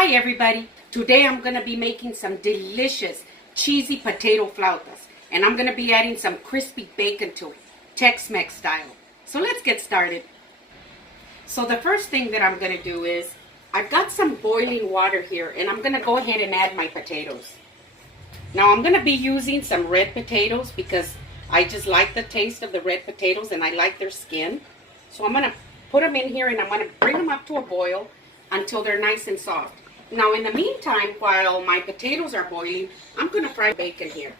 Hi everybody, today I'm going to be making some delicious cheesy potato flautas, and I'm going to be adding some crispy bacon to it, Tex-Mex style. So let's get started. So the first thing that I'm going to do is, I've got some boiling water here, and I'm going to go ahead and add my potatoes. Now I'm going to be using some red potatoes because I just like the taste of the red potatoes and I like their skin. So I'm going to put them in here and I'm going to bring them up to a boil until they're nice and soft. Now in the meantime, while my potatoes are boiling, I'm going to fry bacon here.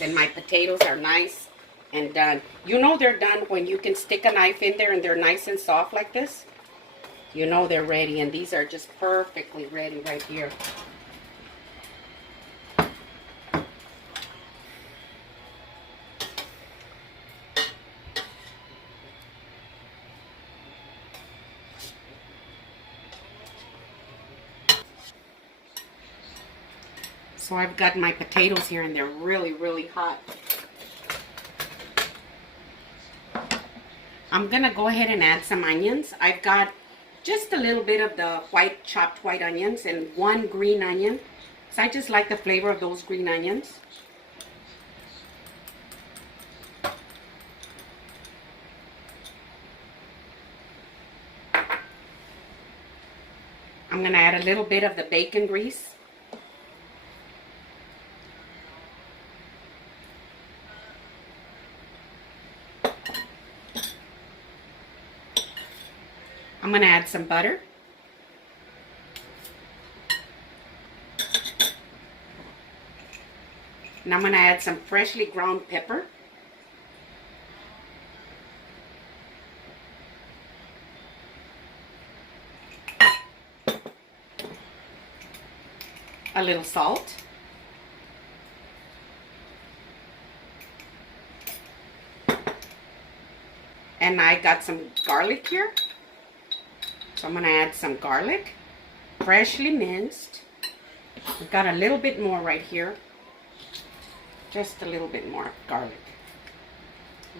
And my potatoes are nice and done. You know they're done when you can stick a knife in there and they're nice and soft like this. You know they're ready, and these are just perfectly ready right here. So I've got my potatoes here and they're really, really hot. I'm going to go ahead and add some onions. I've got just a little bit of the chopped white onions and one green onion. So I just like the flavor of those green onions. I'm going to add a little bit of the bacon grease. I'm going to add some butter. And I'm going to add some freshly ground pepper. A little salt. And I got some garlic here. So I'm going to add some garlic, freshly minced. I've got a little bit more right here. Just a little bit more garlic.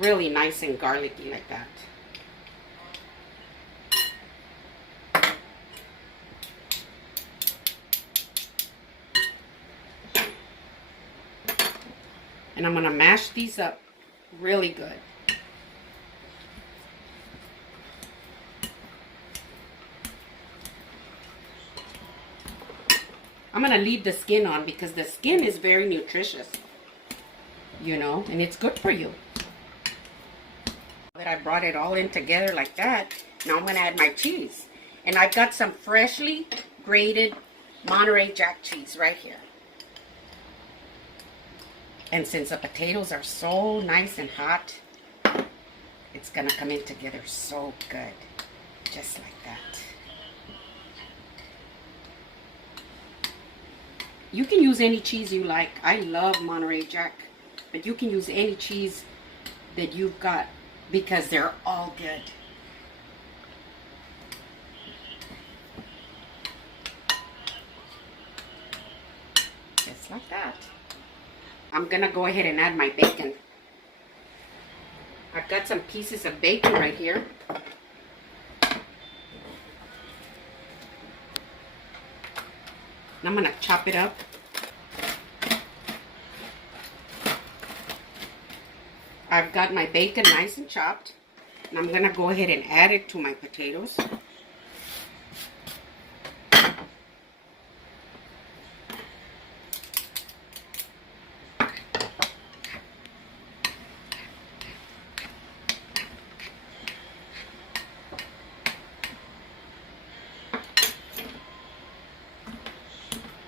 Really nice and garlicky like that. And I'm going to mash these up really good. I'm going to leave the skin on because the skin is very nutritious, you know, and it's good for you. That I brought it all in together like that, now I'm going to add my cheese. And I've got some freshly grated Monterey Jack cheese right here. And since the potatoes are so nice and hot, it's going to come in together so good, just like that. You can use any cheese you like. I love Monterey Jack, but you can use any cheese that you've got because they're all good. Just like that. I'm gonna go ahead and add my bacon. I've got some pieces of bacon right here. I'm going to chop it up. I've got my bacon nice and chopped. And I'm going to go ahead and add it to my potatoes.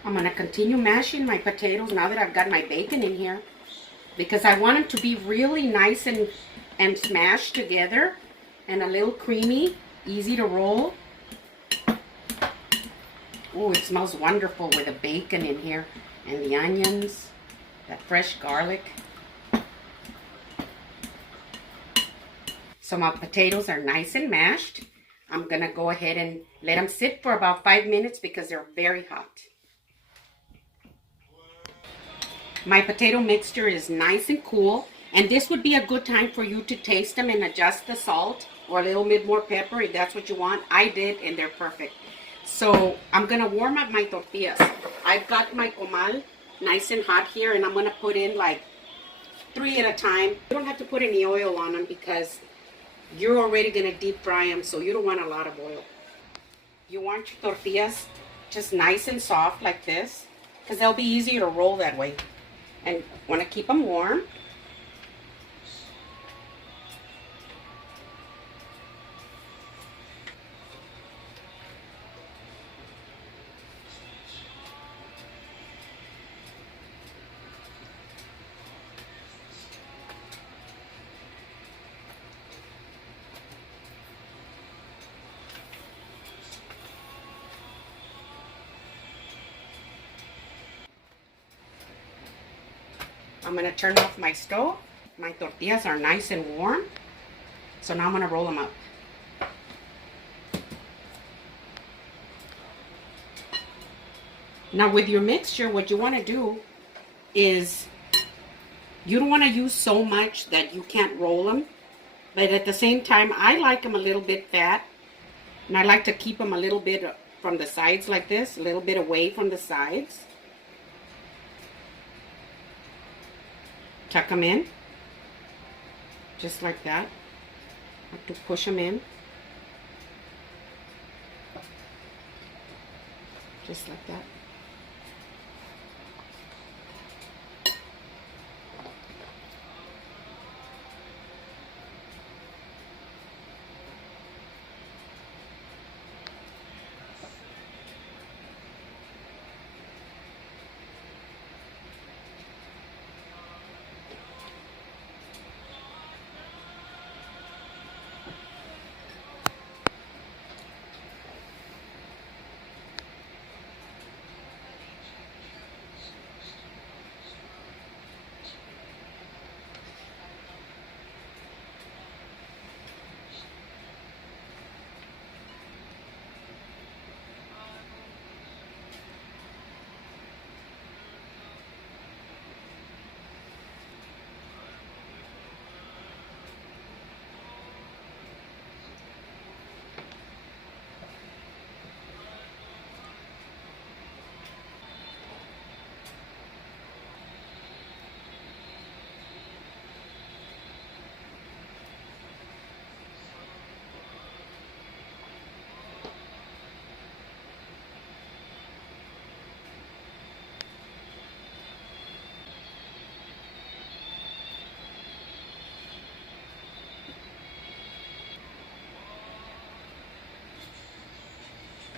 I'm going to continue mashing my potatoes now that I've got my bacon in here, because I want them to be really nice and smashed together and a little creamy, easy to roll. Oh, it smells wonderful with the bacon in here and the onions, that fresh garlic. So my potatoes are nice and mashed. I'm going to go ahead and let them sit for about 5 minutes because they're very hot. My potato mixture is nice and cool, and this would be a good time for you to taste them and adjust the salt or a little bit more pepper if that's what you want. I did, and they're perfect. So I'm going to warm up my tortillas. I've got my comal nice and hot here, and I'm going to put in like 3 at a time. You don't have to put any oil on them because you're already going to deep fry them, so you don't want a lot of oil. You want your tortillas just nice and soft like this because they'll be easier to roll that way. And want to keep them warm. I'm going to turn off my stove. My tortillas are nice and warm. So now I'm going to roll them up. Now with your mixture, what you want to do is you don't want to use so much that you can't roll them. But at the same time, I like them a little bit fat. And I like to keep them a little bit from the sides like this, a little bit away from the sides. Tuck them in, just like that. Have to push them in, just like that.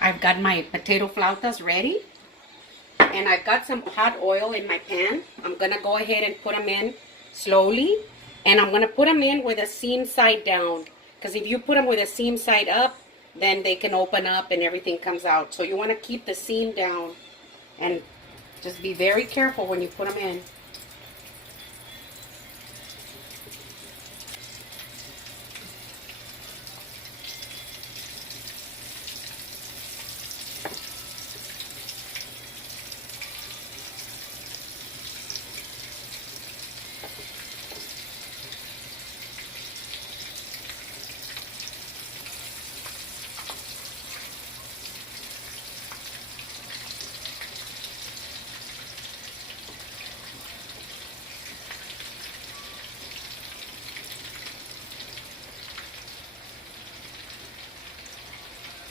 I've got my potato flautas ready, and I've got some hot oil in my pan. I'm gonna go ahead and put them in slowly, and I'm gonna put them in with a seam side down, because if you put them with a seam side up, then they can open up and everything comes out. So you want to keep the seam down, and just be very careful when you put them in.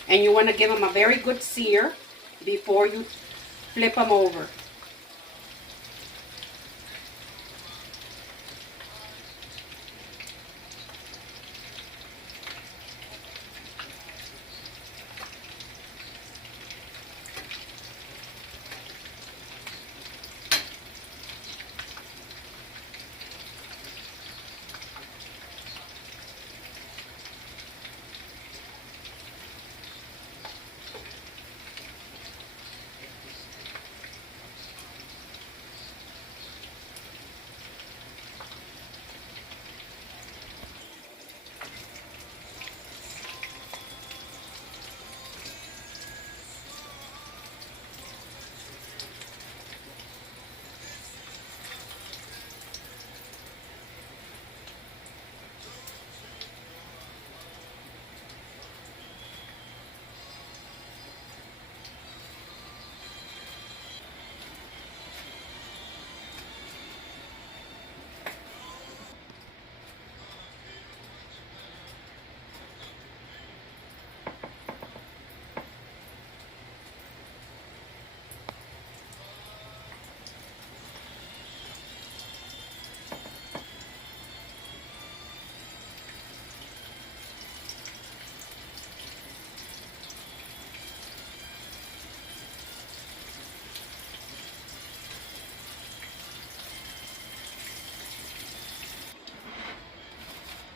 And you want to give them a very good sear before you flip them over.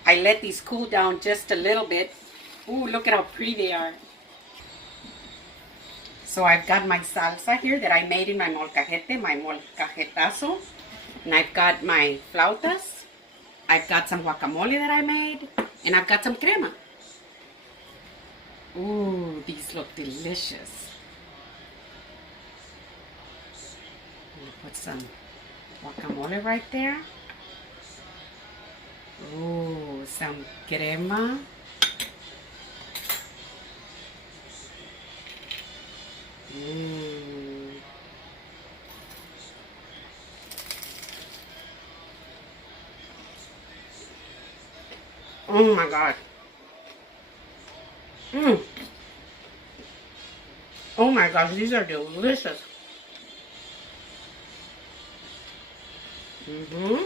I let these cool down just a little bit. Ooh, look at how pretty they are. So I've got my salsa here that I made in my molcajete, my molcajetazo. And I've got my flautas. I've got some guacamole that I made. And I've got some crema. Ooh, these look delicious. I'm gonna put some guacamole right there. Ooh, some crema. Oh my God. Oh my gosh, these are delicious. Mm.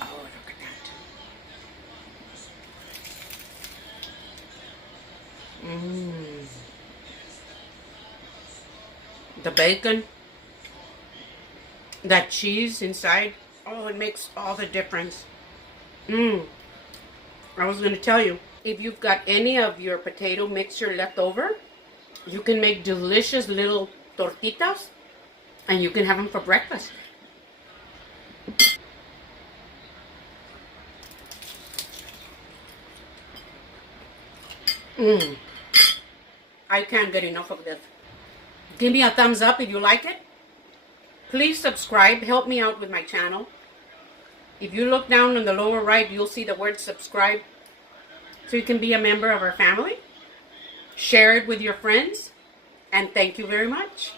Oh, look at that. The bacon, that cheese inside, oh, it makes all the difference. I was going to tell you, if you've got any of your potato mixture left over, you can make delicious little tortillas and you can have them for breakfast. I can't get enough of this. Give me a thumbs up if you like it. Please subscribe. Help me out with my channel. If you look down in the lower right, you'll see the word subscribe. So you can be a member of our family. Share it with your friends. And thank you very much.